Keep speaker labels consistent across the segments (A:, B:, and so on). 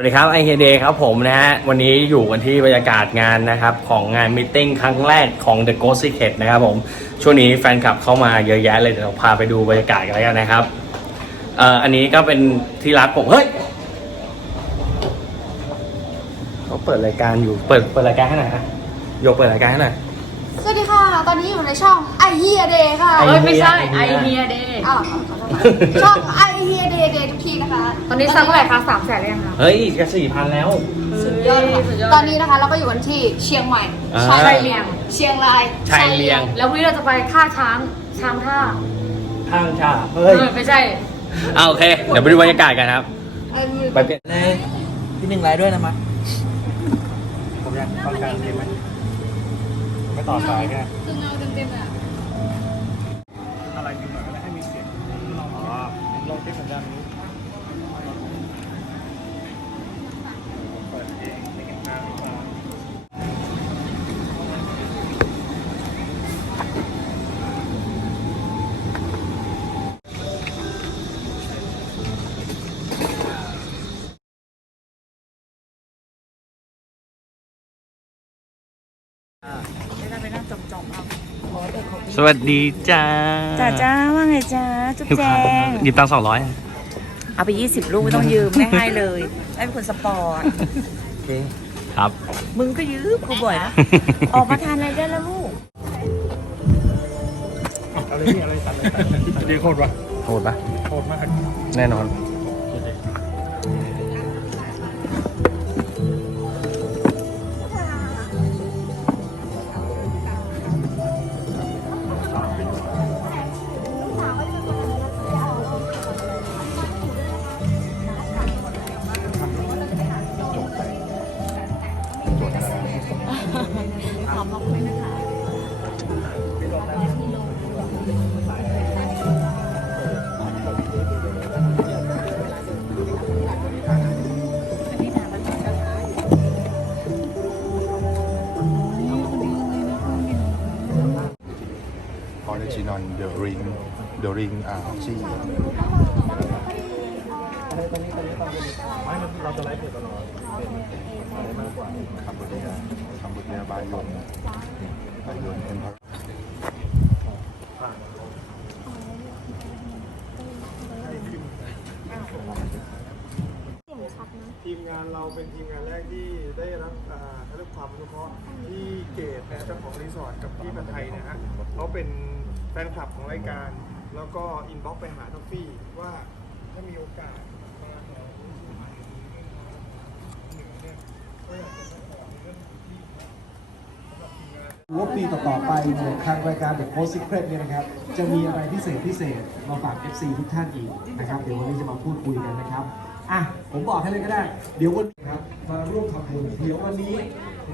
A: สวัสดีครับไอเฮเดครับผมนะฮะ วันนี้อยู่กันที่บรรยากาศงานนะครับ ของงานมิทติ้งครั้งแรกของ The Ghost Secret นะครับผม ช่วงนี้แฟนคลับเข้ามาเยอะแยะเลยเดี๋ยวเราพาไปดูบรรยากาศกันแล้วกันนะครับเอ่ออันนี้ก็เป็นที่รักผมเฮ้ยเขาเปิดรายการอยู่เปิดเปิดรายการให้หน่อยฮะโยกเปิดรายการให้หน่อย
B: สวัสดีค่ะ ตอนนี้อยู่ในช่องไอเฮียเดย์ค่ะ
A: ไอ้
C: เอ้ยไม่ใช่
A: ไอ
C: ไอ
A: เฮี
C: เฮี
A: ย
C: ยเดย์
B: อ้าวขอโทษค่ะ ช่องไอเฮียเดย์เดย์ทุกทีนะคะ
C: ตอนนี้ซักเท่าไหร่คะสามแสนหรือยังคะ
A: เฮ้ยจะสี่พันแล้ว
B: สุดยอดค่ะ
C: สุดยอด
B: ตอนนี้นะคะเราก็อยู่กันที่เชียงใหม่
A: อ่า
C: ชายเลียง
B: เชียงราย
A: ชายเลียง
C: แล้ววันนี้เราจะไปท่าช้าง ช้างท่า
A: ข้างชา
C: เอ
A: เฮ้ย
C: อไม่ใช่
A: เอาโอเค เดี๋ยวไปดูบรรยากาศกันครับ
B: เออ
A: ไปเปลี่ยน
D: เลยพี่หนึ่งไลน์ด้วยนะมั้ย
A: ผมอยากต้องการเรียนไหมไม่ต่อสายแค่
B: คือเงาเต็มๆอะ
A: อะ สวัสดีจ้า
E: จ้าจ้าว่าไงจ้าจุ๊บแจง
A: หยิบตังสองร้อย
E: เอาไป 20 ลูกไม่ต้องยืมไม่ให้เลย ได้เป็นคนสปอร์ต
A: ครับ
E: มึงก็ยืมกูบ่อยนะ ออกมาทานอะไรได้แล้วลูก
A: อะไรนี่อะไรตัดอะไรตัดดีโคตรวะโหดปะโหดมากแน่นอน
F: งานเรา
G: เป็นทีมงานแรกที่ได้รับอ่าได้รับความอนุเคราะห์ที่เกตนะเจ้าของรีสอร์ทกับพี่ผัดไทยนะฮะเขาเป็นแฟนคลับของรายการ แล้วก็อินบ็อกซ์ไปหาท็อฟฟี่ว่าถ้ามีโอกาสมาแถวเชียงใหม่หรือเหนือเนี่ยก็อยากจะขอเรื่องที่สำหรับทีมงาน
H: ว่าปีต่อๆไปเนี่ยทางรายการ The Post Secret เนี่ยนะครับ จะมีอะไรพิเศษพิเศษมาฝาก FC ทุกท่านอีกนะครับ เดี๋ยววันนี้จะมาพูดคุยกันนะครับ อะผมบอกให้เลยก็ได้ เดี๋ยววันนี้ครับมาร่วมทำบุญเดี๋ยววันนี้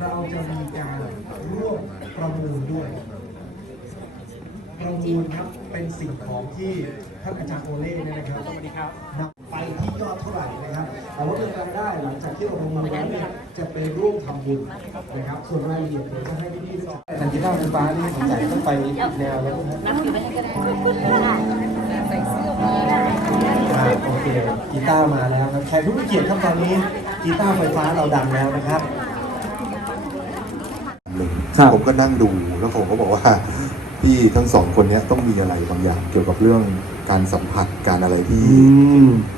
H: เราจะมีการร่วมประมูลด้วย ประมูลครับเป็นสิ่งของที่ท่านอาจารย์โอเล่เนี่ยนะครับสวัสดีครับนำไปที่ยอดเท่าไหร่นะครับเอาว่าเป็นรายได้หลังจากที่เราประมูลแล้วเนี่ยจะไปร่วมทำบุญนะครับ ส่วนรายละเอียดเดี๋ยวจะให้พี่ๆได้จัดแต่กีตาร์ไฟฟ้านี่สงสัยต้องไปอีกแนวแล้วนะ อ่าโอเคกีตาร์มาแล้วครับแขกผู้มีเกียรติครับตอนนี้กีตาร์ไฟฟ้าเราดังแล้วนะครับ
F: หนึ่ง
H: ครับ
F: ผมก็นั่งดูแล้วผมก็บอกว่า พี่ทั้งสองคนเนี้ยต้องมีอะไรบางอย่างเกี่ยวกับเรื่องการสัมผัสการอะไรที่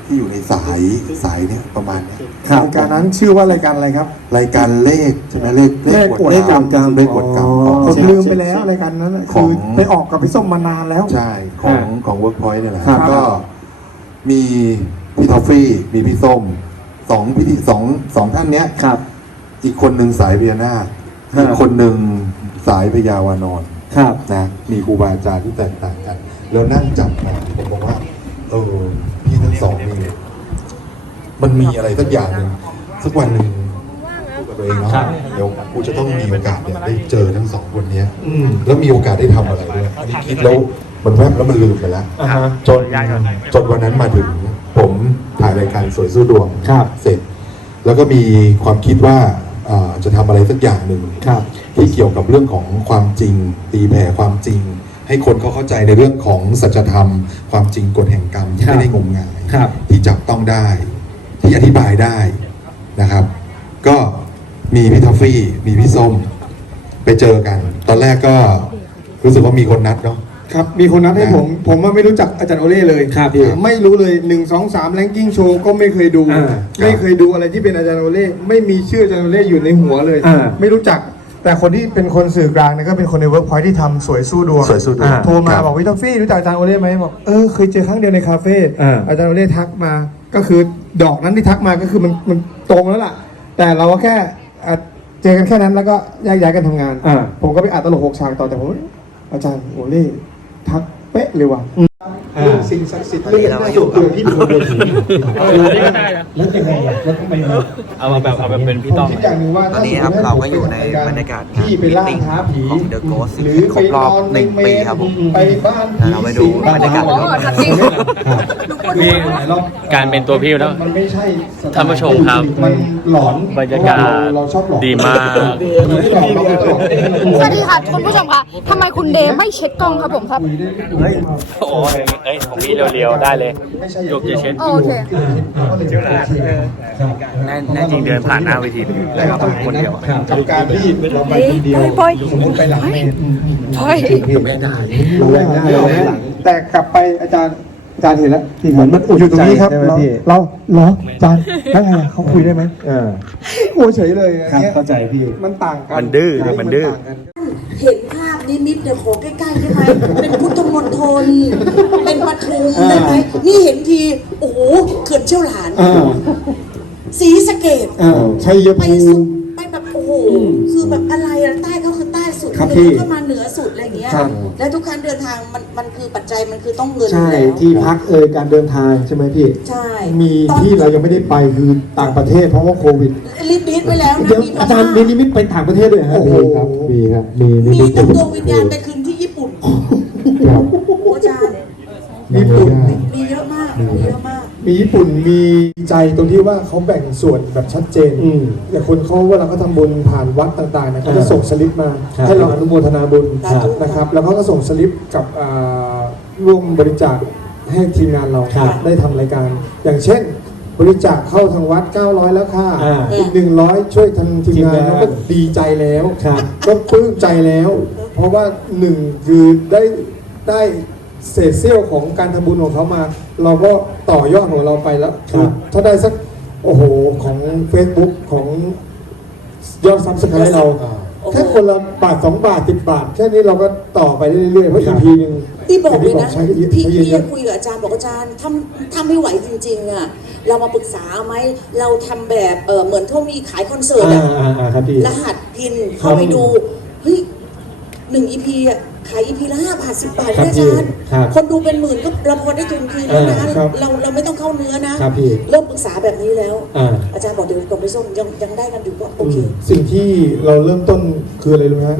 F: ที่อยู่ในสายสายเนี้ยประมาณเนี้ย
H: รายการนั้นชื่อว่ารายการอะไรครับ
F: รายการเลขใช่ไหมเลข
H: เลขกวดกรรม
F: เลขกวดกรรมของ
H: ผมลืมไปแล้วรายการนั้นน่ะ
F: ขอ
H: คื
F: ง
H: อไปออกกับพี่ส้มมานานแล้ว
F: ใช่ของของ Workpoint เนี่ยแหละ
H: ครับ
F: ก็มีพี่ทอฟฟี่มีพี่ส้มสองพิธีสองสองท่านเนี้ย
H: ครับ
F: อีกคนหนึ่งสายพญานาค
H: ครับ
F: อีกคนหนึ่งสายพญาวานอน
H: ครับ
F: นะมีครูบาอาจารย์ที่แตกต่างกัน แล้วนั่งจับมาผมบอกว่า เออพี่ทั้งสองนี่มันมีอะไรสักอย่างหนึ่งสักวันหนึ่งพูดกับตัวเองเนาะเดี๋ยวกูจะต้องมีโอกาสเนี่ยได้เจอทั้งสองคนเนี้ย
H: อืม
F: แล้วมีโอกาสได้ทำอะไรด้วยอันนี้คิดแล้วมันแวบแล้วมันลืมไปแล้ว
H: อ่าฮะ
F: จนจนวันนั้นมาถึง ผมถ่ายรายการสวยสู้ดวง
H: ครับ
F: เสร็จ แล้วก็มีความคิดว่าเอ่อจะทำอะไรสักอย่างหนึ่ง
H: ครับ
F: ที่เกี่ยวกับเรื่องของความจริง ตีแผ่ความจริง ให้คนเขาเข้าใจในเรื่องของสัจธรรม ความจริงกฎแห่งกรรมที่
H: ครับ
F: ไม่ได้งมงาย
H: ครับ
F: ที่จับต้องได้ ที่อธิบายได้นะครับ ก็มีพี่ทอฟฟี่มีพี่ส้ม ไปเจอกัน ตอนแรกก็รู้สึกว่ามีคนนัดเนาะ
G: ครับ มีคนนัดให้ผม ผมว่าไม่รู้จักอาจารย์โอเล่เลย
H: ครับพี่
G: ไม่รู้เลย 1 2 3แรงกิ้งโชว์ก็ไม่เคยดู
H: อ่า
G: ไม่เคยดูอะไรที่เป็นอาจารย์โอเล่ ไม่มีชื่ออาจารย์โอเล่อยู่ในหัวเลย
H: อ่า
G: ไม่รู้จัก แต่คนที่เป็นคนสื่อกลางเนี่ยก็เป็นคนในเวิร์กพอยที่ทำสวยสู้ดวง
F: สวยสู้ดวง
G: อ่าโทรมา
F: ครับ
G: บอกวิทอฟฟี่รู้จักอาจารย์โอเล่ไหมบอกเออเคยเจอครั้งเดียวในคาเฟ่
H: อ่า
G: อาจารย์โอเล่ทักมา ก็คือดอกนั้นที่ทักมาก็คือมันมันตรงแล้วล่ะ แต่เราก็แค่อะเจอกันแค่นั้นแล้วก็แยกย้ายกันทำงาน
H: อ่า
G: ผมก็ไปอ่านตลกหกฉากต่อแต่ผมอาจารย์โอเล่ทักเป๊ะเลยว่ะ
H: อ่า
G: เรื่อง สิ่งศักดิ์สิทธิ์เรื่องน่าอยู่เกินที่เป็นคนเดียว
A: อันนี้ก็ได้นะ
H: แล้วยังไงอะแล้วทำไมเรา
A: เอามาแบบเอาแบบเป็นพี่
G: ผม
A: ต้อม
G: คิดอย่างหนึงว่า
D: ตอนนี้ครับเราก็อยู่ในบรรยากาศงาน
G: ที่ไปล่าท้าผี
D: ของ The Ghost
G: หรือ
D: ครบรอบหนึ่งปีครับผม
G: ไปบ้าน
D: เดี๋ยวเราไปดูบรรยากาศ
C: โอ้โหทักจริง
A: มีการเป็นตัวพี่แล้ว
G: มันไม่ใช่สไตล์
A: ท่านผู้ชมครับ
G: มันหลอน
A: บรรยากาศ
G: เราชอบหลอน
A: ดีมาก
G: เราไม่หลอนเราตลก
B: สวัสดีค่ะคุณผู้ชมคะทำไมคุณเดย์ไม่เช็ดกล้องครับผมครับ
A: เฮ้ย โอ้ยเอ้ยของพี่เร็วๆได้เลย
G: ไม่ใช่
A: ยกจะเช็ด
B: โอเค
A: แน่แน่จริงเดินผ่านหน้าเวทีแล้วก็แบบคนเดียว
G: กับการที่เราไปคนเดียวสมมติไปหลังเมน
B: เฮ้ย
G: เราแวกได้เราแวกหลังแต่กลับไปอาจารย์อาจารย์เห็นแล้วเหมือนมันอยู่ตรงนี้ครับ
H: ใช่ไหม
G: เรา
H: พี่
G: เราเหรออาจารย์แล้วไงเขาคุยได้ไหม
H: เออ
G: โอ้เฉยเลยอัน
H: ครับ
G: เนี้ย
H: เข้าใจพี่
G: มันต่างกัน
A: มันดื้อมันดื้อ
G: ต่างกัน
E: เห็นภาพนิมิตเดี๋ยวขอใกล้ๆได้ไหมเป็นพุทธมณฑล เป็นปทุมได้ไหมนี่เห็นทีโอ้โหเขื่อนเชี่ยวหลาน
G: อ่า
E: สีสะเกด
G: อ่าชัย
E: ไป
G: ภู
E: สุด
G: มิ
E: ไปแบบโอ้โหคือแบบอะไรอะใต้ก็คือใต้สุด
G: ครับ
E: เหนื
G: พี่
E: อก็มาเหนือสุดอะไรเงี้ย
G: ครับ
E: แล้วทุกครั้งเดินทางมันมันคือปัจจัยมันคือต้องเงินอ
G: ใช่
E: ยู่แล้ว
G: ที่พักเอ่ยการเดินทางใช่ไหมพี่
E: ใช่
G: มี
E: ตอน
G: ที่เรายังไม่ได้ไปคือต่างประเทศเพราะว่าโควิด
E: รีบดิสไว้แล้วนะ
G: เดี๋ยว
E: มี
G: อาจารย์มีนิมิตไปต่างประเทศด้วยเหรอฮะ
F: โอ้โห
G: มีครับ มีครับมีนิ
E: มี
G: มิต
E: ตั้งดวงวิญญาณไปคืนที่ญี่ปุ่น
F: ครับ
E: โอ้โหอาจารย์
G: ญี่ปุ่น
E: มีเยอะมากมีเยอะมาก
G: มีญี่ปุ่นมีใจตรงที่ว่าเขาแบ่งส่วนแบบชัดเจน
H: อืม
G: อย่างคนเขาเวลาเขาทำบุญผ่านวัดต่างๆนะเขาจะ
H: อ่า
G: ส่งสลิปมา
H: ครับ
G: ให้เราอนุโมทนาบุญ
E: ครับ
G: นะครับ แล้วเขาก็ส่งสลิปกับอ่าร่วมบริจาคให้ทีมงานเรา
H: ครับ
G: ได้ทำรายการ อย่างเช่น บริจาคเข้าทางวัด 900 แล้วค่ะ
H: อ่า
G: อีก 100 ช่วยทางทีมงาน
H: ทีมงาน
G: แล้วก็ดีใจแล้ว
H: ครับ
G: ก็ปลื้มใจแล้ว เพราะว่าหนึ่งคือได้ได้ เศษเสี้ยวของการทำบุญของเขามา เราก็ต่อยอดของเราไปแล้ว
H: ครับ
G: ถ้าได้สักโอ้โหของ Facebook ของยอดซับสไครต์เรา
F: อ่า
G: แค่คนละบาทสองบาทสิบบาท แค่นี้เราก็ต่อไปเรื่อยๆเพราะอีพีหนึ่ง
E: พี่บอกเลยนะ
G: ใช้เยอะ
E: พี่
G: ใช้
E: พี่
G: เยอะ
E: คุยกับอาจารย์บอกอาจารย์ทำทำไม่ไหวจริงๆอะเรามาปรึกษาไหมเราทำแบบเออเหมือนเขามีขายคอนเสิร์ต
H: อ่า
E: อะ
H: อ่าอ่าครับพี่
E: รหัสพินเข้าไปดูเฮ้ยหนึ่งอีพีอะ ขายอีพีละห้าบาทสิบบาท
H: ครับ
E: นะอาจารย์
H: ครับ
E: คนดูเป็นหมื่นก็เราพอได้ทุนคืนแล้วนะ
H: อ่าครับ
E: เราเราไม่ต้องเข้าเนื้อนะครับ
H: พี่
E: เริ่มปรึกษาแบบนี้แล้ว
H: อ่า
E: อาจารย์บอกเดี๋ยวกล่องไปส้มยังยังได้กันอยู่ก็โอเค
G: สิ่งที่เราเริ่มต้นคืออะไรรู้ไหมฮะ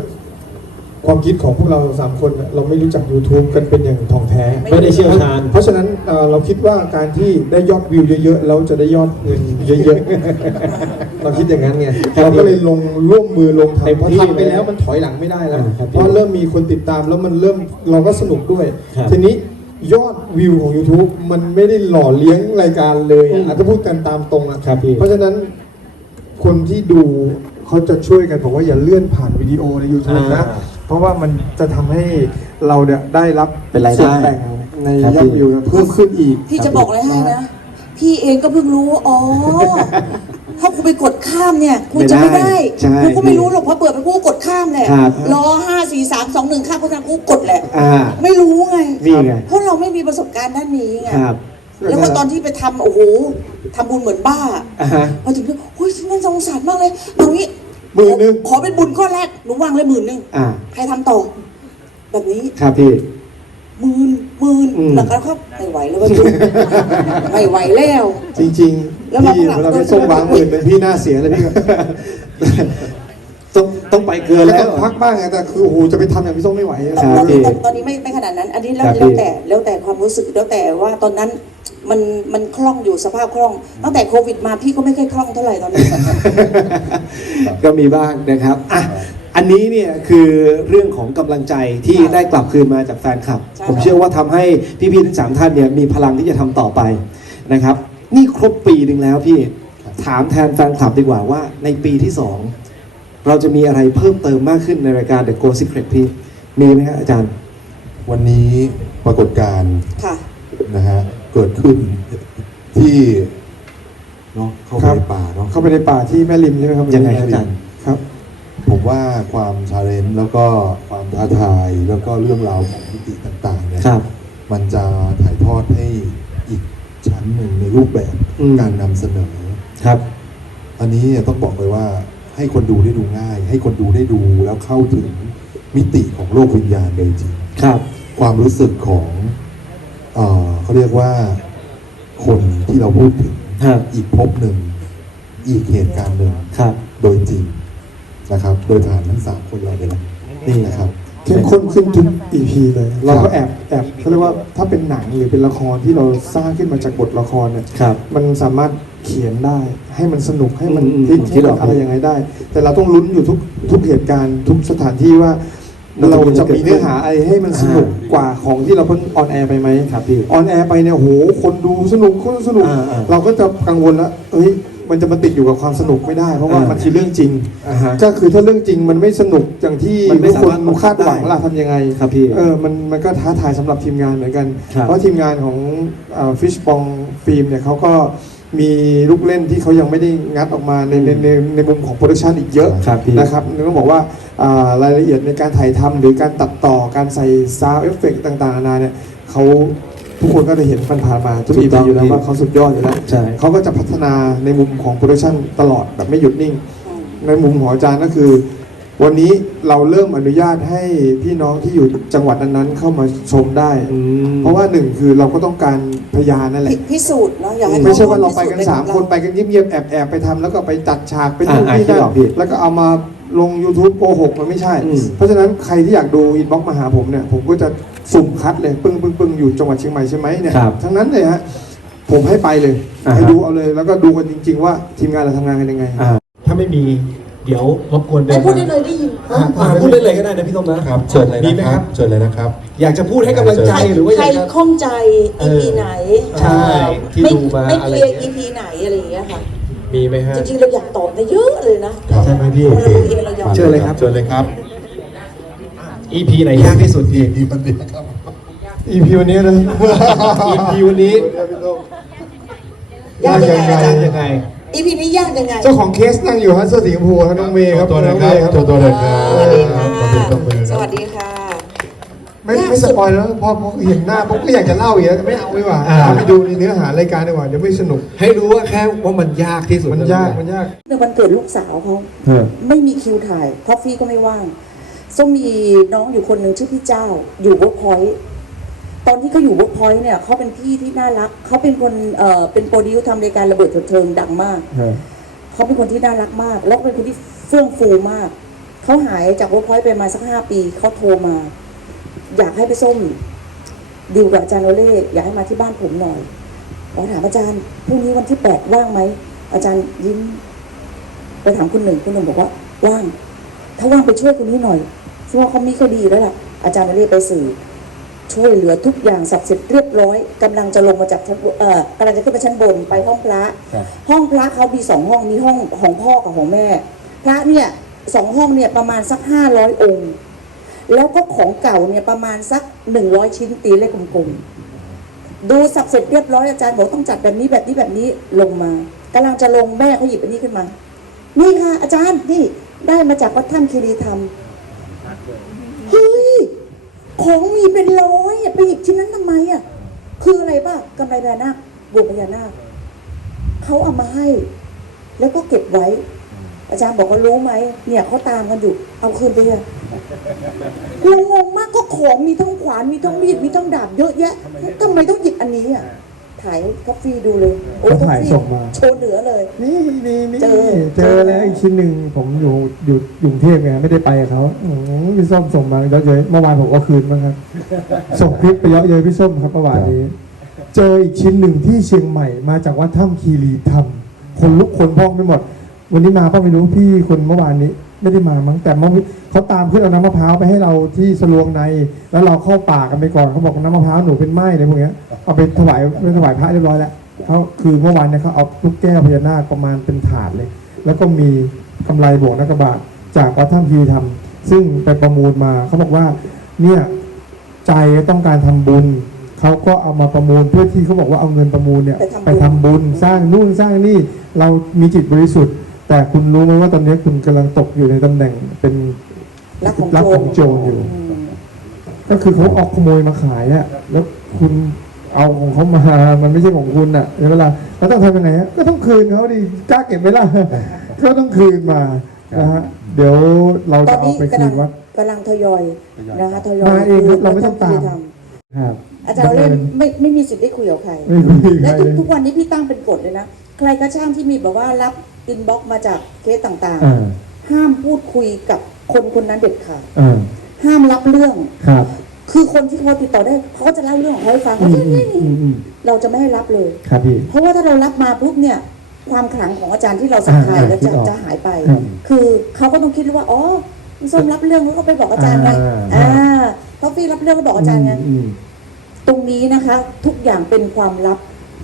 G: ความคิดของพวกเราสามคนน่ะเราไม่รู้จัก YouTube กันเป็นอย่างถ่องแท้
H: ไม่ได้เชี่ยวชาญ
G: เพราะฉะนั้นเอ่อเราคิดว่าการที่ได้ยอดวิวเยอะๆแล้วจะได้ยอดเงินเยอะๆ เราคิดอย่างนั้นไงเราก็เลยลงร่วมมือลง
H: เต็ม
G: ทำพอ
H: ที่
G: ทำไปแล้วมันถอยหลังไม่ได้แล้ว
H: อ่าครับ
G: เพราะเริ่มมีคนติดตามแล้วมันเริ่มเราก็สนุกด้วย
H: ครับ
G: ทีนี้ยอดวิวของ YouTube มันไม่ได้หล่อเลี้ยงรายการเลย
H: อืม
G: อาจจะพูดกันตามตรงอะ
H: ครับพี่
G: เพราะฉะนั้น คนที่ดูเขาจะช่วยกันบอกว่าอย่าเลื่อนผ่านวิดีโอใน YouTube นะ
H: อ่า
G: เพราะว่ามันจะทำให้เราเนี่ยได้รับ
H: เป็นรายได้
G: ส่วนแบ่งใน
H: ครับ
G: ยอดวิวเพิ่มขึ้นอีก
E: พี่จะบอกอะไรให้นะ พี่เองก็เพิ่งรู้ อ๋อ ถ้ากูไปกดข้ามเนี่ยกูจะไม่ได้
H: ใช่
E: กูก็ไม่รู้หรอกเพราะเปิดไปกูก็กดข้ามแหละ
H: ครับ
E: รอห้าสี่สามสองหนึ่งข้ามกูจะกูกดแหละ
H: อ่า
E: ไม่รู้ไง
H: นี่ไง
E: เพราะเราไม่มีประสบการณ์ด้านนี้ไง
H: ครับ
E: แล้วก็ตอนที่ไปทำโอ้โหทำบุญเหมือนบ้า
H: อ่าฮะ
E: พอถึงปุ๊บโอ้ยฉันน่าสงสารมากเลยเอางี้
G: หมื่นหนึ่ง
E: ขอเป็นบุญก้อนแรกหนูวางเลยหมื่นหนึ่ง
H: อ่า
E: ใครทำต่อ แบบนี้
H: ครับพี่
E: หมื่นหมื่น
H: อืม
E: แล้วก็เขาไม่ไหวแล้วว่าไม่ไหวแล้ว
G: จริง
E: แล้ว
G: ๆ
E: มา
G: พี่
E: ข้างหลัง
G: เวลาไปส่งวางหมื่นเป็นพี่หน้าเสียเลยพี่ก็
H: ต้องต้องไปเกิน
G: แล้
H: แล้วว
G: ต้องพักบ้างไงแต่คือโอ้โหจะไปทำอย่างพี่ส้มไม่ไหว
E: ตอน
H: ครับ
E: นี้
H: พี่
E: ตอนนี้ไม่ไม่ขนาดนั้น อันนี้แล้ว
H: ครับ
E: แล้ว
H: พี่
E: แต่แล้วแต่ความรู้สึกแล้วแต่ว่าตอนนั้น มันมันคล่องอยู่สภาพคล่อง ตั้งแต่โควิดมาพี่ก็ไม่ค่อยคล่องเท่าไหร่ตอนนี้
H: ก็มีบ้างนะครับอะอันนี้เนี่ยคือเรื่องของกำลังใจที่
E: ครับ
H: ได้กลับคืนมาจากแฟนคลับ
E: ใช่
H: ผม
E: ครับ
H: เชื่อว่าทำให้พี่ๆทั้งสามท่านเนี่ยมีพลังที่จะทำต่อไปนะครับ นี่ครบปีหนึ่งแล้วพี่ถามแทนแฟนคลับดีกว่าว่าในปีที่สองเราจะมีอะไรเพิ่มเติมมากขึ้นในรายการ The Go Secret พี่มีไหมฮะอาจารย์
F: วันนี้ปรากฏการณ์
E: ค่ะ
F: นะฮะ เกิดขึ้นที่เนาะเข้าไป
H: ครับ
F: ในป่าเนาะ
H: เข้าไปในป่าที่แม่ริมใช่ไหมครับยังไงครับอาจารย์ครับ
F: ผมว่าความชาเลนจ์แล้วก็ความท้าทายแล้วก็เรื่องราวของมิติต่างๆเนี่ย
H: ครับ
F: มันจะถ่ายทอดให้อีกชั้นหนึ่งในรูปแบบ
H: อืม
F: การนำเสนอ
H: ครับ
F: อันนี้เนี่ยต้องบอกเลยว่าให้คนดูได้ดูง่าย ให้คนดูได้ดูแล้วเข้าถึงมิติของโลกวิญญาณโดยจริง
H: ครับ
F: ความรู้สึกของ เอ่อเขาเรียกว่าคนที่เราพูดถึง
H: ครับ
F: อีกภพหนึ่ง อีกเหตุการณ์หนึ่ง
H: ครับ
F: โดยจริงนะครับ โดยผ่านทั้งสามคนเราเลยนะนี่นะครับ
G: เข้มข้นขึ้นทุก EP เลย เราก็แอบแอบเขาเรียกว่าถ้าเป็นหนังหรือเป็นละครที่เราสร้างขึ้นมาจากบทละครเนี่ย
H: ครับ
G: มันสามารถเขียนได้ ให้มันสนุกให้มัน
H: อืม
G: พลิก
H: ที่
G: ให้
H: เรา
G: มันอะไรยังไงได้ แต่เราต้องลุ้นอยู่ทุกทุกเหตุการณ์ทุกสถานที่ว่า เราจะมีเนื้อหาอะไรให้มันสนุกกว่าของที่เราเพิ่งออนแอร์ไปไหม
H: ครับพี่
G: ออนแอร์ไปเนี่ยโหคนดูสนุกคนสนุก
H: อ่าอ่า
G: เราก็จะกังวลแล้วเอ้ยมันจะมาติดอยู่กับความสนุกไม่ได้ เพราะว่า
H: อ่ามั
G: มันคือเรื่องจริง
H: อ่าฮะ
G: ก็คือถ้าเรื่องจริงมันไม่สนุกอย่างที่
H: มันไม่
G: ทุกคน
H: สามารถบังคั
G: คา
H: บ
G: ดหวัง
H: ได้
G: ล่ะทำยังไง
H: ครับพี่
G: เออมันมันก็ท้าทายสำหรับทีมงานเหมือนกัน
H: ครับ
G: เพราะทีมงานของฟิชบองฟิล์มเนี่ยเขาก็มีลูกเล่นที่เขายังไม่ได้งัดออกมาในในในในมุมของโปรดักชันอีกเยอะ
H: ครับพี่
G: นะครับต้องบอกว่าอ่า รายละเอียดในการถ่ายทำหรือการตัดต่อการใส่ซาวเอฟเฟกต่างๆนานาเนี่ยเขาทุกคนก็ได้เห็นมันผ่านมาทุก
H: ถู
G: อี
H: กต้
G: พี
H: อง
G: อยู่แล้ว
H: พี่
G: ว่าเขาสุดยอดอยู่แล้ว
H: ใช่
G: เขาก็จะพัฒนาในมุมของโปรดักชันตลอดแบบไม่หยุดนิ่ง ในมุมของอาจารย์ก็คือ วันนี้เราเริ่มอนุญาตให้พี่น้องที่อยู่จังหวัดนั้นๆเข้ามาชมได้
H: อืม
G: เพราะว่าหนึ่งคือเราก็ต้องการพยานนั่นแหละ
E: พิสูจน์เนาะอยากให้
G: ไม่ใช่
E: น้
G: ว่า
E: อง
G: เราไปกัน
E: พิสูจ
G: สาม
E: ใข
G: ค
E: อง
G: นไปกันเงียบๆแอบๆไปทำแล้วก็ไปจัดฉากไปนู่น
H: อ่า
G: นี่
H: อ่า
G: นั่
H: คิดออกพี่
G: นแล้วก็เอามา ลง YouTube โกหกมันไม่ใช่
H: อืม
G: เพราะฉะนั้นใครที่อยากดูอินบ็อกมาหาผมเนี่ย ผมก็จะสุ่มคัดเลย ปึ้งปึ้งปึ้งอยู่จังหวัดเชียงใหม่ใช่ไหมเนี่ย
H: ครับ
G: ทั้งนั้นเลยฮะ ผมให้ไปเลย
H: อ่าฮะ
G: ให้ดูเอาเลย แล้วก็ดูกันจริง ๆ ว่าทีมงานเราทำงานกันยังไง
H: อ่า
G: ถ้าไม่มีเดี๋ยวรบกวนเดิ
E: ไอ้
G: น
E: พูดได้เลยได้ยิน
G: อ่าอ่าพูดได้เลยก็ได้นะพี่ต้มนะครับ
F: เชิญเลย
G: มี
F: นะ
G: ไหม
F: ค
G: ค
F: รั
G: รั
F: บ บ เชิญเลยนะครับ
G: อยากจะพูดให้กำลังใจหรือว่าอ
E: ใคร
G: ยากจะ
E: ข้องใจ
G: เอ
E: EP
G: อ
E: ไหน
G: ใช่ที่
E: ไม่
G: ดูมา
E: ไม่
G: อะไร
E: เคลียร์ EP ไหนอะไรอย่างเงี้ยค่ะ
G: มีไหมฮะ
E: จริงๆเราอยากตอบได้เยอะเลยนะ
F: ครับ
G: ใช่ไหมพี่
E: เราดูเองเรายอม
G: เชิญเลยครับ
F: เชิญเลยครับ
G: EP ไหนยากที่สุดพี่
F: ดีมันดีครับ
G: EP วันนี้นะ EP วันนี้
E: ยากยังไง
G: ยากยังไง
E: EP นี้ยากยังไง
G: เจ้าของเคสนั่งอยู่ฮะเสื้อสีชมพูครับน้องเมย์ครับ
F: ตัวหนึ่ง
G: น้อง
F: ค
G: เม
F: รับ
G: ย์ครับ
F: ตัวตัวหนึ่งครับ
E: สวัสดีค่ะ
F: ขอบคุณครับมือ
E: สวัสดีค่ะ
G: ไม่ไม่สปอยแล้วพอพอเห็นหน้าผมก็อยากจะเล่าอีกแล้วไม่เอาดีกว่า
H: อ่า
G: เอาไปดูในเนื้อหารายการดีกว่าเดี๋ยวไม่สนุก
H: ให้รู้ว่าแค่ว่ามันยากที่สุด
G: มันยากมันยาก
E: ในวันเกิดลูกสาวเขา
H: เออ
E: ไม่มีคิวถ่ายคอฟฟี่ก็ไม่ว่างส้มมีน้องอยู่คนหนึ่งชื่อพี่เจ้า อยู่เวิร์กพอยต์ตอนที่เขาอยู่เวิร์กพอยต์เนี่ยเขาเป็นพี่ที่น่ารักเขาเป็นคนเอ่อเป็นโปรดิวทำรายการระเบิดเถิดเทิงดังมาก เขาเป็นคนที่น่ารักมาก แล้วก็เป็นคนที่เฟื่องฟูมาก เขาหายจากเวิร์กพอยต์ไปมาสักห้าปี เขาโทรมา อยากให้ไปส้มดิวกับอาจารย์โอเล่อยากให้มาที่บ้านผมหน่อยเราถามอาจารย์พรุ่งนี้วันที่แปดว่างไหมอาจารย์ยิ้มไปถามคุณหนึ่งคุณหนึ่งบอกว่าว่าง ถ้าว่างไปช่วยคนนี้หน่อยเพราะว่าเขามีก็ดีแล้วล่ะ อาจารย์โอเล่ไปสื่อ ช่วยเหลือทุกอย่างสับเสร็จเรียบร้อยกำลังจะลงมาจากชั้นบนเอ่อกำลังจะขึ้นไปชั้นบนไปห้องพระ ห้องพระเขามีสองห้องมีห้องของพ่อกับของแม่ พระเนี่ยสองห้องเนี่ยประมาณสักห้าร้อยองค์ แล้วก็ของเก่าเนี่ยประมาณสักหนึ่งร้อยชิ้นตีเลขกลมๆ ดูสับเสร็จเรียบร้อยอาจารย์บอกต้องจัดแบบนี้แบบนี้แบบนี้ลงมากำลังจะลงแม่เขาหยิบอันนี้ขึ้นมา นี่ค่ะ อาจารย์นี่ได้มาจากวัดถ้ำคีรีธรรมเฮ้ยของมีเป็นร้อยไปหยิบชิ้นนั้นทำไมอะคืออะไรป่ะกำไรพญานาคบวกพญานาคเขาเอามาให้ แล้วก็เก็บไว้ อาจารย์บอกว่ารู้ไหมเนี่ยเขาตามกันอยู่ เอาคืนไปเลยเรางงมากก็ของมีทั้งขวานมีทั้งมีดมีทั้งดาบเยอะแยะทำไมต้องหยิบอันนี้อะ ถ่ายกาแฟดูเลย โอ้
G: ก็
E: กา
G: ถ่าย
E: แฟ
G: ส่งมา
E: โชว์เหนือเลย
G: นี่นี่นี่
E: เจอ
G: เจอแล้วอีกชิ้นหนึ่งผมอยู่อยู่อยู่กรุงเทพไงไม่ได้ไปกับเขาอืมพี่ส้มส่งมาเยอะเย้ยเมื่อวานผมก็คืนบ้างครับ ส่งคลิปไปเยอะเย้ยพี่ส้มครับเมื่อวานนี้ เจออีกชิ้นหนึ่งที่เชียงใหม่มาจากวัดถ้ำคีรีธรรมคนลุกคนพองไปหมด วันนี้มาเปล่าไม่รู้พี่คนเมื่อวานนี้ ไม่ได้มามั้งแต่เมื่อเขาตามขึ้นเอาน้ำมะพร้าวไปให้เราที่สลวงใน แล้วเราเข้าป่ากันไปก่อนเขาบอกน้ำมะพร้าวหนูเป็นไม้เลยพวกเนี้ยเอาไปถวายไปถวายพระเรียบร้อยแล้วเขาคือเมื่อวานเนี่ยเขาเอาลูกแก้วพญานาคประมาณเป็นถาดเลย แล้วก็มีกำไรบวกนักบาทจากวัดถ้ำพีทำซึ่งไปประมูลมาเขาบอกว่าเนี่ยใจต้องการทำบุญเขาก็เอามาประมูลเพื่อที่เขาบอกว่าเอาเงินประมูลเนี่ย
E: ไปทำบุญ
G: ไปทำบุญสร้างนู่นสร้างนี่เรามีจิตบริสุทธิ์ แต่คุณรู้ไหมว่าตอนนี้คุณกำลังตกอยู่ในตำแหน่งเป็น
E: รักของ
G: รัก
E: โจ
G: ของโจรอยู่
E: ม
G: ก็คือเขาเอาขโมยมาขายอะแล้วคุณเอาของเขามา มันไม่ใช่ของคุณอะใช่ไหมล่ะเราต้องทำยังไงฮะก็ต้องคืนเขาดิกล้าเก็บไหมล่ะก็ต้องคืนมานะฮะเดี๋ยวเรา
E: ตอ
G: จะ
E: น
G: เอา
E: นี้
G: ไป
E: กำ
G: คื
E: ลั
G: น
E: ง
G: วัด
E: กำลังทยอยนะคะทยอย
G: มาเองครับเราไม่ต้องตาม
E: ท
G: ครับำ
E: อาจารย์เราเล่นไม่ไม่มีสิทธิ์ได้คุยกับใคร
G: ไม่คุยกับ
E: และ
G: ใคร
E: ทุก
G: เลย
E: ทุกวันนี้พี่ตั้งเป็นกฎเลยนะ ใครก็ช่างที่มีแบบว่ารับ อินบ็อกมาจากเคสต่าง
G: อ่า
E: ๆ ห้ามพูดคุยกับคนคนนั้นเด็ดขาด
G: อ่า
E: ห้ามรับเรื่อง
G: ครับ
E: คือคนที่เขาติดต่อได้เขาก็จะเล่าเรื่องของเขาให้ฟัง
G: อื
E: เขา
G: ม
E: จะ
G: อืมอืมอืม
E: เราจะไม่ให้รับเลย
G: ครับพี่
E: เพราะว่าถ้าเรารับมาปุ๊บเนี่ย ความขลังของอาจารย์ที่เราศรัทธา
G: อ่า
E: แล้ว
G: คิ
E: จะ
G: ดออก
E: จะหายไป
G: ครับ
E: คือเขาก็ต้องคิดว่าอ๋อส้มรับเรื่องแล้วก็ไปบอกอาจารย์ไง
G: อ่า
E: อ่าท็อฟฟี่รับเรื่องก็บอกอาจารย์ไง
G: อืม
E: ตรงนี้นะคะ ทุกอย่างเป็นความลับ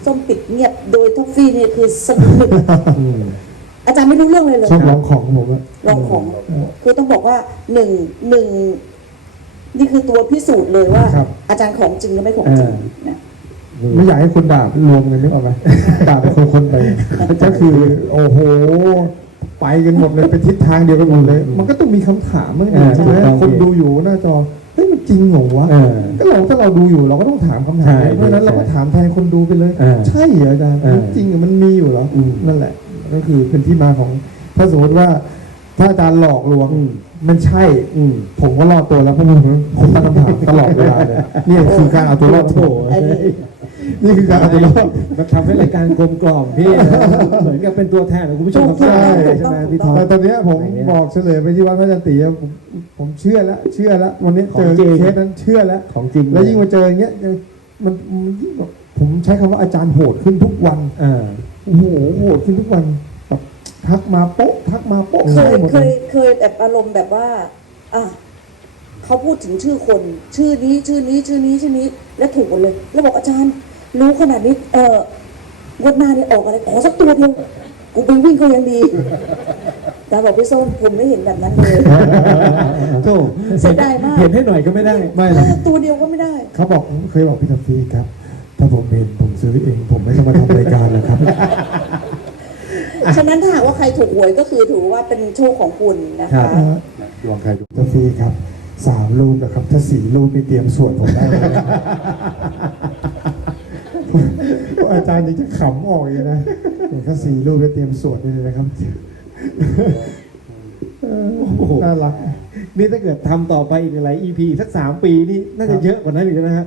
E: ส้มปิดเงียบโดยท็อฟฟี่เนี่ยคือสนิท
G: อืม
E: อาจารย์ไม่รู้เรื่องเลยเลย
G: ชอบร้องของผมอะ
E: ลองของ คือต้องบอกว่าหนึ่งหนึ่งนี่คือตัวพิสูจน์เลยว่า
G: ครับ
E: อาจารย์ของจริงหรือไม่ของจริง
G: อ่า
E: นะ
G: ไม่อยากให้คนด่ารวมกันนึกออกไหม ด่าเป็นคนคนๆไปก็คือ โอ้โห ไปกันหมดเลยไปทิศทางเดียวกันหมดเลย มันก็ต้องมีคำถามบ้างดิใช่ไหมคนดูอยู่หน้าจอเฮ้ยมันจริงเหรอวะก็เราถ้าเราดูอยู่เราก็ต้องถามคำถามเพราะฉะนั้นเราก็ถามแทนคนดูไปเลยใช่เหรออาจารย์มันจริงเหรอมันมีอยู่เหรออนั่นแหละ ก็คือเป็นที่มาของ ถ้าสมมติว่า ถ้าอาจารย์หลอกลวงมันใช่ผมก็รอดตัวแล้วเพราะผมผมตั้งคำถามตลอดเวลาเลยนี่คือการเอาตัวรอดของผม
E: ไอ้นี่
G: นี่คือการเอาตัวรอด
H: มันทำให้รายการกลมกล่อมพี่ เหมือนกับเป็นตัวแทนของคุณผู้ชมทั้ง
G: ใช่
H: สามใช่ไหมพี่ทอ
G: แต่
H: ม
G: ตอนเนี้ยผม
H: ไหนเนี่ย
G: บอกเฉลยไปที่วัดพระจันทรีอะผมผมเชื่อแล้วเชื่อแล้ววันนี้เจอ
H: ของจริง
G: เคสนั้นเชื่อแล้ว
H: ของจริง
G: แล้วยิ่งมาเจออย่างเงี้ยยังมันมันยิ่งแบบผมใช้คำว่าอาจารย์โหดขึ้นทุกวัน
H: อ่า
G: โอ้โหโหดขึ้นทุกวันแบบทักมาโป๊ะทักมาโป๊ะ
E: เค
G: ใช่
E: ย
G: หมด
E: เค
G: เลยย
E: เคยแบบอารมณ์แบบว่า อะเขาพูดถึงชื่อคน ชื่อนี้ชื่อนี้ชื่อนี้ชื่อนี้ แล้วถูกหมดเลย แล้วบอกอาจารย์ รู้ขนาดนี้ เอองวดหน้านี่ออกอะไรขอสักตัวเดียวกูไปวิ่งก็ยังดีอาจารย์บอกพี่ส้มผมไม่เห็นแบบนั้นเลย
H: โธ่
E: เสียดายมาก
H: เห็นให้หน่อยก็ไม่ได้
G: ไม่
E: เอ
G: เลย
E: อตัวเดียวก็ไม่ได้
G: เขาบอกเคยบอกพี่ทัฟฟี่ครับ ถ้าผมเห็นผมซื้อเอง ผมไม่ต้องมาทำรายการแล้วครับ
E: ฉะนั้นถ้าหากว่าใครถูกหวยก็คือถือว่าเป็นโชคของคุณนะ
H: ครั
E: คะ
H: บ
G: ดวงใครดวงทัฟฟี่ครับสามรูปนะครับ ถ้าสี่รูปนี่เตรียมสวดผมได้เลยนะอาจารย์ยังจะขำออกอยู่นะเนี่ยถ้าสี่รูปก็เตรียมสวดได้เลยนะครับเออ
H: โอ้โห
G: น่ารัก
H: นี่ถ้าเกิดทำต่อไปอีกหลาย EP สักสามปีนี่น่าจะเยอะกว่านั้นอีกนะฮะ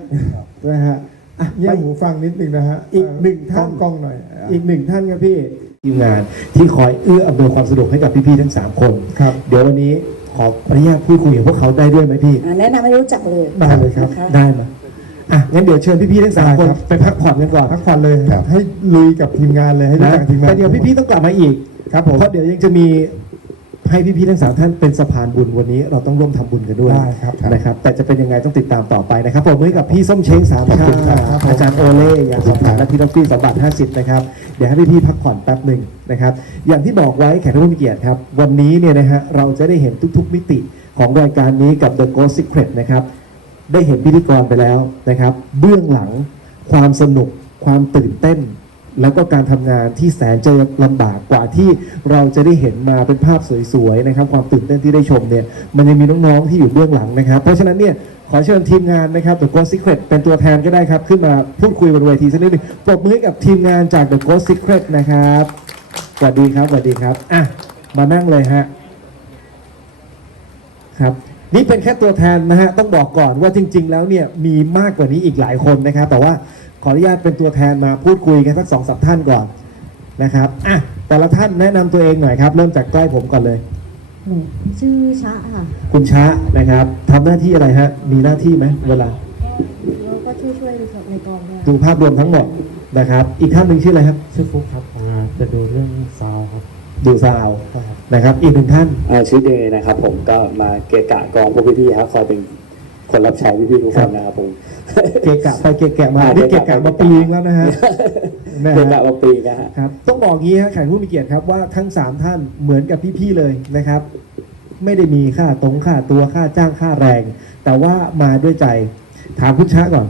H: นะฮะอะ
G: แย่
H: ไป
G: งหูฟังนิดนึงนะฮะ
H: อีกหนึ่งท่าน
G: กล้องๆหน่อย
H: อีกหนึ่งท่านครับพี่ทีมงานที่คอยเอื้ออำนวยความสะดวกให้กับพี่ๆทั้งสามคน
G: ครับ
H: เดี๋ยววันนี้ขออนุญาตพูดคุยกับพวกเขาได้ด้วยไหมพี่
E: อะแนะนำให้รู้จักเลย
G: ได้เลยครับ
E: นะะ
H: ได้ไหมอะงั้นเดี๋ยวเชิญพี่ๆทั้งสาม
G: ได้
H: คน
G: ครับ
H: ไปพักผ่อนกันก่อน
G: พักผ่อนเลย
F: ครับ
G: ให้ลุยกับทีมงานเลยให้รู้
H: นะ
G: จักทีมงาน
H: แต่เดี๋ยวพี่ๆต้องกลับมาอีก
G: ครับผม
H: เพราะเดี๋ยวยังจะมี ให้พี่ๆทั้งสามท่านเป็นสะพานบุญวันนี้เราต้องร่วมทำบุญกันด้วย
G: ได้ครับ
H: นะครับ แต่จะเป็นยังไงต้องติดตามต่อไปนะครับผมมือกับพี่ส้มเช้งสาม
G: ขอบ
H: ชา
G: คุณครับผม
H: อาจารย์โอเล่ยาสมผัสและพี่ดอกฟี่สมบัติ50นะครับเดี๋ยวให้พี่ๆพักผ่อนแป๊บหนึ่งนะครับ อย่างที่บอกไว้แขกผู้มีเกียรติครับ วันนี้เนี่ยนะฮะเราจะได้เห็นทุกๆมิติของรายการนี้กับ The Ghost Secret นะครับ ได้เห็นพิธีกรไปแล้วนะครับ เบื้องหลังความสนุกความตื่นเต้น แล้วก็การทำงานที่แสนจะลำบากกว่าที่เราจะได้เห็นมาเป็นภาพสวยๆนะครับ ความตื่นเต้นที่ได้ชมเนี่ยมันยังมีน้องๆที่อยู่เบื้องหลังนะครับ เพราะฉะนั้นเนี่ยขอเชิญทีมงานนะครับ The Ghost Secret เป็นตัวแทนก็ได้ครับ ขึ้นมาพูดคุยบนเวทีสักนิดหนึงปรบมือให้กับทีมงานจาก The Ghost Secret นะครับสวัสดีครับสวัสดีครับอะมานั่งเลยฮะครับนี่เป็นแค่ตัวแทนนะฮะต้องบอกก่อนว่าจริง ๆ แล้วเนี่ยมีมากกว่านี้อีกหลายคนนะครับ แต่ว่า ขออนุญาตเป็นตัวแทนมาพูดคุยกันสักสองสามท่านก่อนนะครับอะแต่ละท่านแนะนำตัวเองหน่อยครับ เริ่มจากใกล้ผมก่อนเลย
I: ชื่อชะค่ะ
H: คุณช้านะครับทำหน้าที่อะไรฮะ มีหน้าที่ไหมเวลา
I: แล้วก็ช่วยช่วยในกองด้วย
H: ดูภาพรวมทั้งหมดนะครับ อีกท่านหนึ่งชื่ออะไรครับ
J: ชื่อฟุกครับทำงานจะดูเรื่องซาวครับ
H: ดูซาวนะครับ อีกหนึ่งท่าน
J: อ่าชื่อเดย์นะครับผมก็มาเกะกะกองพวกพี่ๆครับคอยเป็น คนรับใช้พี่ๆทุกคนนะครับผม
H: เกะกะไปเกะกะมานี่เกะกะมาปีนึงแล้วนะฮะนะ
J: เดือน
H: ฮะ
J: ละว่าปีนะฮะ
H: ครับต้องบอกงี้ฮะแขกผู้มีเกียรติครับว่าทั้ง 3 ท่านเหมือนกับพี่ๆเลยนะครับ ไม่ได้มีค่าตรงค่าตัวค่าจ้างค่าแรง แต่ว่ามาด้วยใจถามคุณช้าก่อน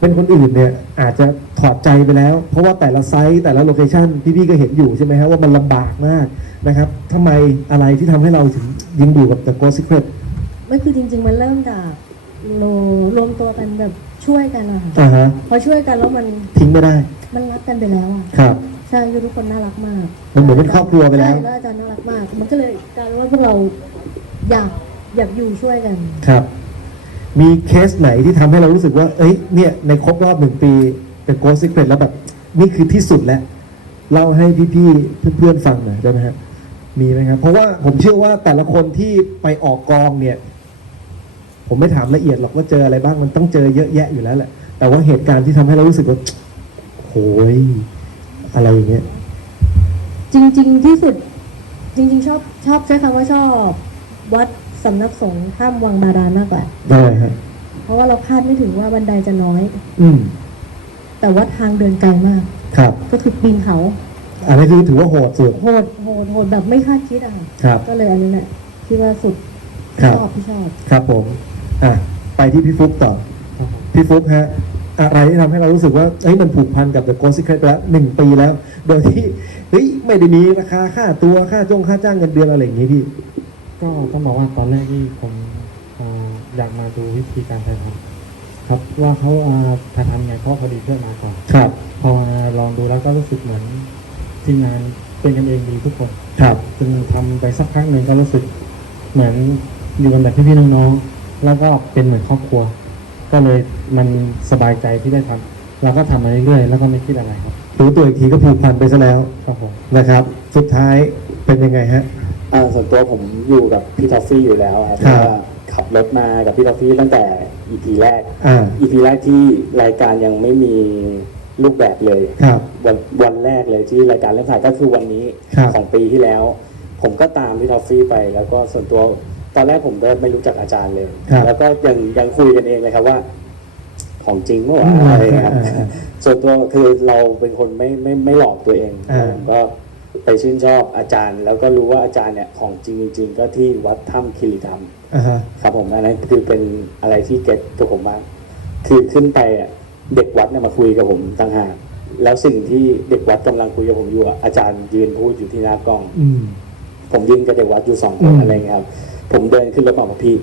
H: เป็นคนอื่นเนี่ยอาจจะถอดใจไปแล้ว เพราะว่าแต่ละไซต์แต่ละโลเคชันพี่ๆก็เห็นอยู่ใช่ไหมฮะว่ามันลำบากมากนะครับทำไมอะไรที่ทำให้เราถึงยังอยู่กับ The Ghost Secret
I: ไม่คือจริง ๆ มันเริ่มจาก เรารวมตัวกันแบบช่วยกันอะค่ะ
H: อ่าฮะ
I: พอช่วยกันแล้วมัน
H: ทิ้งไม่ได้
I: มันรักกันไปแล้วอะ
H: ครับ
I: ใช่คือทุกคนน่ารักมาก
H: มันเหมือนเป็นครอบครัวไปแล้ว
I: ใช่แล้วอาจารย์น่ารักมาก มันก็เลยกลายเป็นว่าพวกเราอยากอยากอยู่ช่วยกัน
H: ครับ มีเคสไหนที่ทำให้เรารู้สึกว่า เอ้ย เนี่ย ในครบรอบหนึ่งปี เป็น Ghost Secret แล้วแบบ นี่คือที่สุดแล้ว เล่าให้พี่ๆเพื่อนๆฟังหน่อยได้ไหมครับมีไหมครับ เพราะว่าผมเชื่อว่าแต่ละคนที่ไปออกกองเนี่ย ผมไม่ถามละเอียดหรอกว่าเจออะไรบ้างมันต้องเจอเยอะแยะอยู่แล้วแหละ แต่ว่าเหตุการณ์ที่ทำให้เรารู้สึกว่าโหยอะไรอย่างเงี้ย
I: จริง ๆ ที่สุด จริง ๆ ชอบชอบใช้คำว่าชอบ วัดสำนักสงฆ์ถ้ำวังบาดาลมากกว่า
H: ได้ครับ
I: เพราะว่าเราคาดไม่ถึงว่าบันไดจะน้อย
H: อืม
I: แต่ว่าทางเดินไกลมาก
H: ครับ
I: ก็คือปีนเขา
H: อันนี้คือถือว่าโหดสุด
I: โหดโหดโหดแบบไม่คาดคิดอะค่ะ
H: ครับ
I: ก็เลยอันนี้แหละที่ว่าสุด
H: ครับ
I: ชอบที่ชอบ
H: ครับผม อะไปที่พี่ฟุ๊กต่อ พี่ฟุ๊กฮะ อะไรที่ทำให้เรารู้สึกว่าเอ้ยมันผูกพันกับ The Ghost Secret แล้วหนึ่งปีแล้ว โดยที่เฮ้ยไม่ได้มีราคาค่าตัวค่าจ้งค่าจ้างเงินเดือนอะไรอย่างงี้พี่
J: ก็ต้องบอกว่าตอนแรกที่ผมเอ่ออยากมาดูวิธีการถ่ายทำครับว่าเขาเอ่อถ่ายทำไงเพราะพอดีเพื่อนมาก่อน
H: ครับ
J: พอมาลองดูแล้วก็รู้สึกเหมือนทีมงานเป็นกันเองดีทุกคน
H: ครับ
J: จนทำไปสักพักหนึ่งก็รู้สึกเหมือนอยู่กันแบบพี่ๆน้องๆ แล้วก็เป็นเหมือนครอบครัว ก็เลยมันสบายใจที่ได้ทำเราก็ทำมาเรื่อยๆแล้วก็ไม่คิดอะไรครับ
H: รู้ตัวอีกทีก็ผูกพันไปซะแล้ว
J: ครับผม
H: นะครับ สุดท้ายเป็นยังไงฮะ
A: อ่าส่วนตัวผมอยู่กับพี่ทอฟฟี่อยู่แล้วครับเพ
H: ครับ
A: ราะว่าขับรถมากับพี่ทอฟฟี่ตั้งแต่ EP แรก
H: อ่า
A: EP แรกที่รายการยังไม่มีรูปแบบเลย
H: ครับ
A: วันวันแรกเลยที่รายการเริ่มถ่ายก็คือวันนี้
H: ครับ
A: ของปีที่แล้ว ผมก็ตามพี่ทอฟฟี่ไป แล้วก็ส่วนตัว ตอนแรกผมก็ไม่รู้จักอาจารย์เลย
H: ครับ
A: แล้วก็ยังยังคุยกันเองเลยครับว่า ของจริงเมื่อ
H: อื
A: วาน
H: ม
A: อะไรอย่างเงี้ยครับ
H: อ่าอ่า
A: ส่วนตัวคือเราเป็นคนไม่ไม่ไม่หลอกตัวเอง
H: อ่า
A: ผมก็ไปชื่นชอบอาจารย์ แล้วก็รู้ว่าอาจารย์เนี่ยของจริงจริงๆก็ที่วัดถ้ำคิริธรรม
H: อ่าฮะ
A: ครับผมอันนั้นคือเป็นอะไรที่เก็ตกับผมมาก คือขึ้นไปอะเด็กวัดเนี่ยมาคุยกับผมต่างหากแล้วสิ่งที่เด็กวัดกำลังคุยกับผมอยู่อะอาจารย์ยืนพูดอยู่ที่หน้ากล้อง
H: อืม
A: ผมยืนกับเด็กวัดอยู่สองค
H: อื
A: น
H: ม
A: อะไรเงี้ยครับ ผมเดินขึ้นรถมาบอกพี่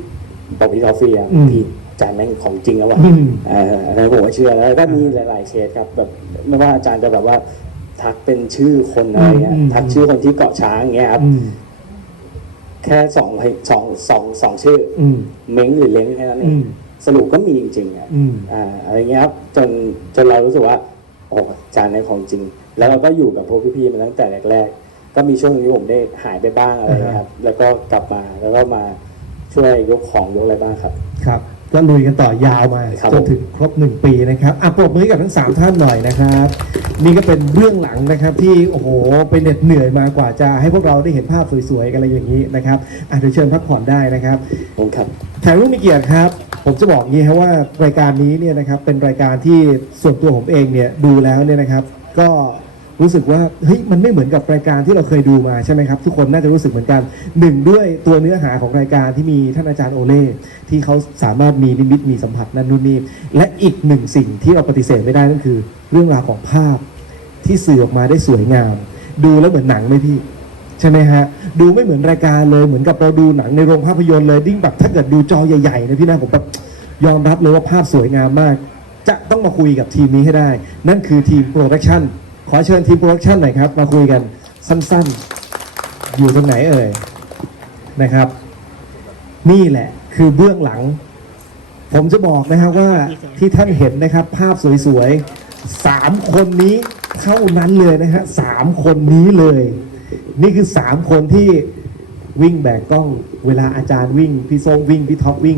A: บอกพี่ทอฟฟี่อะ
H: อืม
A: พี่อาจารย์แม่งของจริงแล้วว่ะ
H: อืม
A: เอ่าอันนั้นผมก็เชื่อแล้วก็มีหลายๆเคสครับแบบไม่ว่าอาจารย์จะแบบว่า ทักเป็นชื่อคนอะไรเงี้ย
H: อืม
A: ทักชื่อคนที่เกาะช้างเงี้ยครับ
H: อืม
A: แค่สองสองสองสองชื่อ
H: อืม
A: เม้งหรือเล้งแค่นั้นเอ
H: อื
A: ง
H: ม
A: สรุปก็มีจริงๆอะ
H: อืม
A: อ่าอะไรเงี้ยครับจนจนเรารู้สึกว่าโอ้อาจารย์ในของจริง แล้วเราก็อยู่กับพวกพี่ๆมาตั้งแต่แรกๆ ก็มีช่วงหนึงที่ผมได้หายไปบ้างอะไรเงี้ยครับ แล้วก็กลับมาแล้วก็มาช่วยยกของยกอะไรบ้างครับ
H: ครับ ก็ลุยกันต่อยาวมา
A: ครับ
H: จนถึงครบหนึ่งปีนะครับอะปรบมือให้กับทั้งสามท่านหน่อยนะครับ นี่ก็เป็นเรื่องหลังนะครับที่โอ้โหไปเหน็ดเหนื่อยมากว่าจะให้พวกเราได้เห็นภาพสวยๆกันอะไรอย่างนี้นะครับอะเดี๋ยวเชิญพักผ่อนได้นะครับ
A: ผมครับ
H: แขกผู้มีเกียรติครับ ผมจะบอกอย่างนี้ครับว่ารายการนี้เนี่ยนะครับเป็นรายการที่ส่วนตัวผมเองเนี่ยดูแล้วเนี่ยนะครับ ก็ รู้สึกว่าเฮ้ยมันไม่เหมือนกับรายการที่เราเคยดูมาใช่ไหมครับ ทุกคนน่าจะรู้สึกเหมือนกันหนึ่งด้วยตัวเนื้อหาของรายการที่มีท่านอาจารย์โอเล่ที่เขาสามารถมีนิมิตมีสัมผัสนั่นนู่นนี่และอีกหนึ่งสิ่งที่เราปฏิเสธไม่ได้นั่นคือ เรื่องราวของภาพที่สื่อออกมาได้สวยงาม ดูแล้วเหมือนหนังไหมพี่ใช่ไหมฮะดูไม่เหมือนรายการเลยเหมือนกับเราดูหนังในโรงภาพยนตร์เลยดิ้งแบบถ้าเกิดดูจอใหญ่ๆนะพี่นะผมแบบยอมรับเลยว่าภาพสวยงามมาก จะต้องมาคุยกับทีมนี้ให้ได้ นั่นคือทีมโปรดักชั่น ขอเชิญทีมโปรดักชั่นหน่อยครับ มาคุยกันสั้นๆ อยู่ตรงไหนเอ่ยนะครับ นี่แหละคือเบื้องหลัง ผมจะบอกนะครับว่าที่ท่านเห็นนะครับ ภาพสวยๆสามคนนี้เท่านั้นเลยนะฮะสามคนนี้เลย นี่คือสามคนที่วิ่งแบกกล้อง เวลาอาจารย์วิ่ง พี่ส้มวิ่ง พี่ท็อปวิ่ง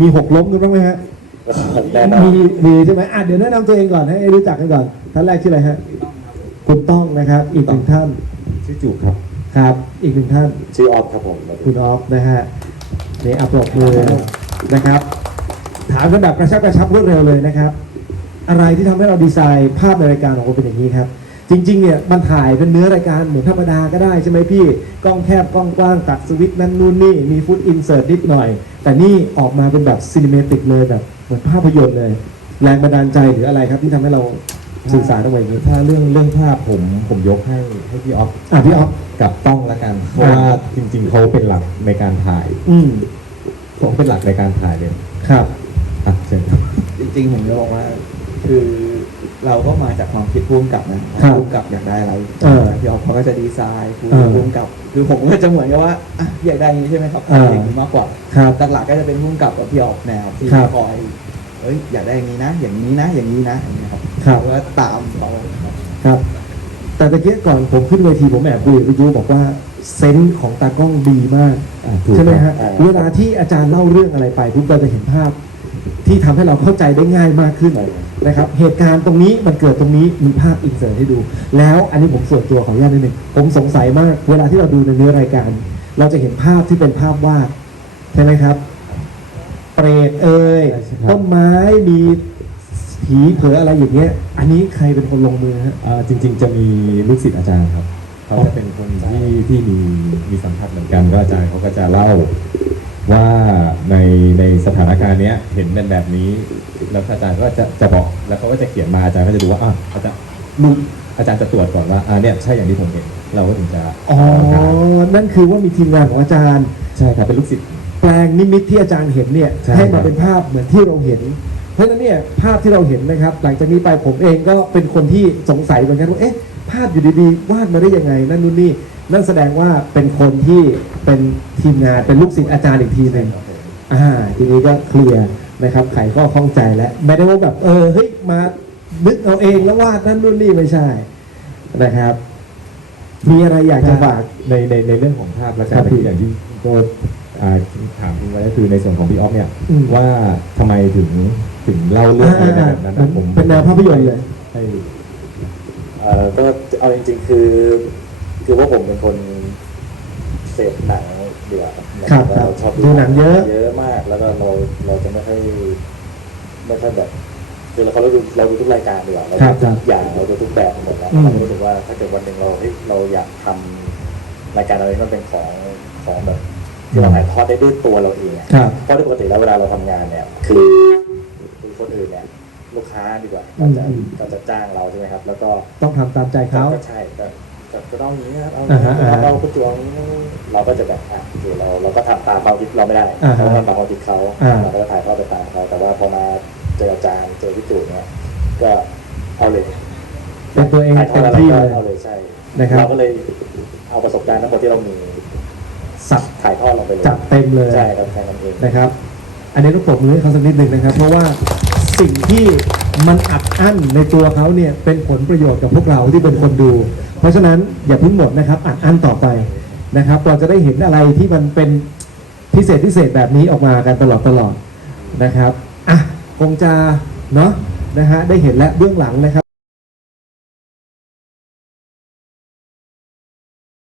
H: มีหกล้มกันบ้างไหมฮะ
A: แน่นอน
H: มีมีใช่ไหมอะเดี๋ยวแนะนำตัวเองก่อนให้รู้จักกันก่อน ท่านแรกชื่ออะไรฮะคุณต้องนะครับ อีกหนึ่งท่าน
A: ชื่อจุกครับ
H: ครับ อีกหนึ่งท่าน
A: ชื่อออฟครับผม
H: คุณออฟนะฮะนี่อัปโหลดเลยนะครับ ถามกันแบบกระชับกระชับรวดเร็วเลยนะครับ อะไรที่ทำให้เราดีไซน์ภาพในรายการของเราเป็นอย่างนี้ครับ จริงๆ เนี่ยมันถ่ายเป็นเนื้อรายการเหมือนธรรมดาก็ได้ใช่ไหมพี่ กล้องแคบกล้องกว้างตัดสวิตช์นั่นนู่นนี่ มีฟุตอินเสิร์ตนิดหน่อย แต่นี่ออกมาเป็นแบบซีนิเมติกเลยแบบเหมือนภาพยนตร์เลย แรงบันดาลใจหรืออะไรครับที่ทำให้เราสื่อสารออกมาอย่างนี้
K: ถ้าเรื่องเรื่องภาพผมผมยกให้ให้พี่ออฟ
H: อะพี่ออฟ
K: กับต้องละกัน เพราะว่าจริง ๆเขาเป็นหลักในการถ่าย
H: อืม
K: เขาเป็นหลักในการถ่ายเลย
H: ครับ
K: อะเชิญครับ
D: จริงๆผมจะบอกว่าคือ เราก็มาจากความคิดพุ่มกับนะครับพุ่มกับอยากได้อะไร
H: เออ
D: พี่ออฟเขาก็จะดีไซน์คุย
H: เออ
D: พุ่มกับคือผมก็จะเหมือนกับว่าอะอยากได้อย่างนี้ใช่ไหมครับ
H: เออ
D: อย่างนี้มากกว่า
H: ครับ
D: หลักๆก็จะเป็นพุ่มกับกับพี่ออฟแนวที่
H: ครับ
D: คอยเอ้ยอยากได้อย่างนี้นะ อย่างนี้นะ อย่างนี้นะอย่างนี้ยครับ
H: ครับ
D: แล้วก็ตามเขาครับ
H: ครับ แต่ตะเกียก่อนผมขึ้นเวทีผมแอบคุยกับพี่ยูบอกว่าเซนส์ของตากล้องดีมาก
K: อะถูก
H: ใช่ไหมฮะ
A: อ่า
H: เวลาที่อาจารย์เล่าเรื่องอะไรไปปุ๊บเราจะเห็นภาพ ที่ทำให้เราเข้าใจได้ง่ายมากขึ้นนะครับ เหตุการณ์ตรงนี้มันเกิดตรงนี้มีภาพอินเสิร์ตให้ดู แล้วอันนี้ผมส่วนตัวขออนุญาตนิดหนึ่งผมสงสัยมาก เวลาที่เราดูในเนื้อรายการ เราจะเห็นภาพที่เป็นภาพวาดใช่ไหมครับ เปรตเอ่ย
K: ใช่ครับ
H: ต้นไม้มีผีเผลออะไรอย่างเงี้ย อันนี้ใครเป็นคนลงมือฮะ
K: อ่าจริง ๆ จะมีลูกศิษย์อาจารย์ครับเขาจะเป็นคนที่ที่มีมีสัมผัสเหมือนกันก็อาจารย์เขาก็จะเล่า ว่าในในสถานการณ์เนี้ยเห็นเป็นแบบนี้ แล้วอาจารย์ก็จะจะบอกแล้วเขาก็จะเขียนมาอาจารย์ก็จะดูว่าอะอาจารย์ลูกอาจารย์จะตรวจก่อนว่าอ่าเนี่ยใช่อย่างที่ผมเห็นเราก็ถึงจะ
H: อ๋อ
K: ทำการ
H: นั่นคือว่ามีทีมงานของอาจารย์
K: ใช่ครับเป็นลูกศิษย์
H: แปลงนิมิตที่อาจารย์เห็นเนี่ย
K: ใช่
H: ให้มา
K: ครับ
H: เป็นภาพเหมือนที่เราเห็น เพราะฉะนั้นเนี่ยภาพที่เราเห็นนะครับ หลังจากนี้ไปผมเองก็เป็นคนที่สงสัยเหมือนกันว่าเอ๊ะภาพอยู่ดีๆวาดมาได้ยังไงนั่นนู่นนี่นั่นแสดงว่าเป็นคนที่ เป็นทีมงานเป็นลูกศิษย์อาจารย์อีกทีหนึ่งอ่าทีนี้ก็เคลียร์นะครับไขก็ข้องใจแล้วไม่ได้ว่าแบบเออเฮ้ยมานึกเอาเองแล้ววาดนั่นนู่นนี่ไม่ใช่นะครับ มีอะไรอยากจะฝาก
K: ในในในเรื่องของภาพและ
H: ครั
K: การ
H: บพี่
K: อย่างที่โก็ถามทิ้งไว้ก็คือในส่วนของพี่ออฟเนี่ย
H: อืม
K: ว่าทำไมถึงถึงเล่าเรื่องอะไรในแบบนั้น
H: อ่า
K: นะผม
H: เป็นแนวภาพยนตร์เลย
K: ให้
A: เอ่อก็เอาจริง ๆ คือ คือว่าผมเป็นคน เสพหนังเดียวา
H: ครับ
A: แล้วเราชอบ
H: ดูหนังเยอะ
A: เยอะมากแล้วก็เราเราจะไม่ค่อยไม่ค่อยแบบคือเราเราดูเราดูทุกรายการดีกว่าเรา
H: ครับ
A: ดูทุกอย่างเราดูทุกแบบหมดแล้ว
H: อืม
A: เราก็รู้สึกว่าถ้าเกิดวันหนึ่งเราเฮ้ยเราอยากทำรายการอะไรที่มันเป็นของของแบบที่เราถ่ายทอดได้ด้วยตัวเราเองอะ
H: ครับ
A: เพราะโดยปกติแล้วเวลาเราทำงานเนี่ย คือคือคนอื่นเนี่ยลูกค้าดีกว่าก็จะ
H: อืม
A: ก็จะจ้างเราใช่ไหมครับ แล้วก็
H: ต้องทำตามใจเขา
A: ก็ใช่ ก็ก็ก็ต้องอย่างนี้นะครับเอา
H: อ่าฮะอ่าฮะ
A: เราก็จวงนี้เราก็จะแบบอะโอเคเราเราก็ทำตามความคิดเราไม่ได้
H: อ่าฮะ
A: เพราะว่ามันตามความคิดเขา
H: อ่า
A: เราก็จะถ่ายทอดไปตามเขาแต่ว่าพอมาเจออาจารย์เจอพี่จูเนี่ยก็เอาเลย
H: เป็นตัวเอง
A: ถ่ายทอ
H: เต็
A: ด
H: ม
A: อะไร
H: ที่
A: ก็
H: เลย
A: เอาเลยใช่
H: นะครับ
A: เราก็เลยเอาประสบการณ์ทั้งหมดที่เรามี
H: สับ
A: ถ่ายทอดลงไปเลย
H: จัดเต็มเลย
A: ใช่ครับแค่นั้นเอง
H: นะครับ อันนี้ต้องปรบมือให้เขาสักนิดหนึ่งนะครับ เพราะว่าสิ่งที่ มันอัดอั้นในตัวเขาเนี่ยเป็นผลประโยชน์กับพวกเราที่เป็นคนดู เพราะฉะนั้นอย่าเพิ่งหมดนะครับอัดอั้นต่อไปนะครับเราจะได้เห็นอะไรที่มันเป็นพิเศษพิเศษแบบนี้ออกมากันตลอดตลอดนะครับอะคงจะเนาะนะฮะได้เห็นและเบื้องหลังนะครับ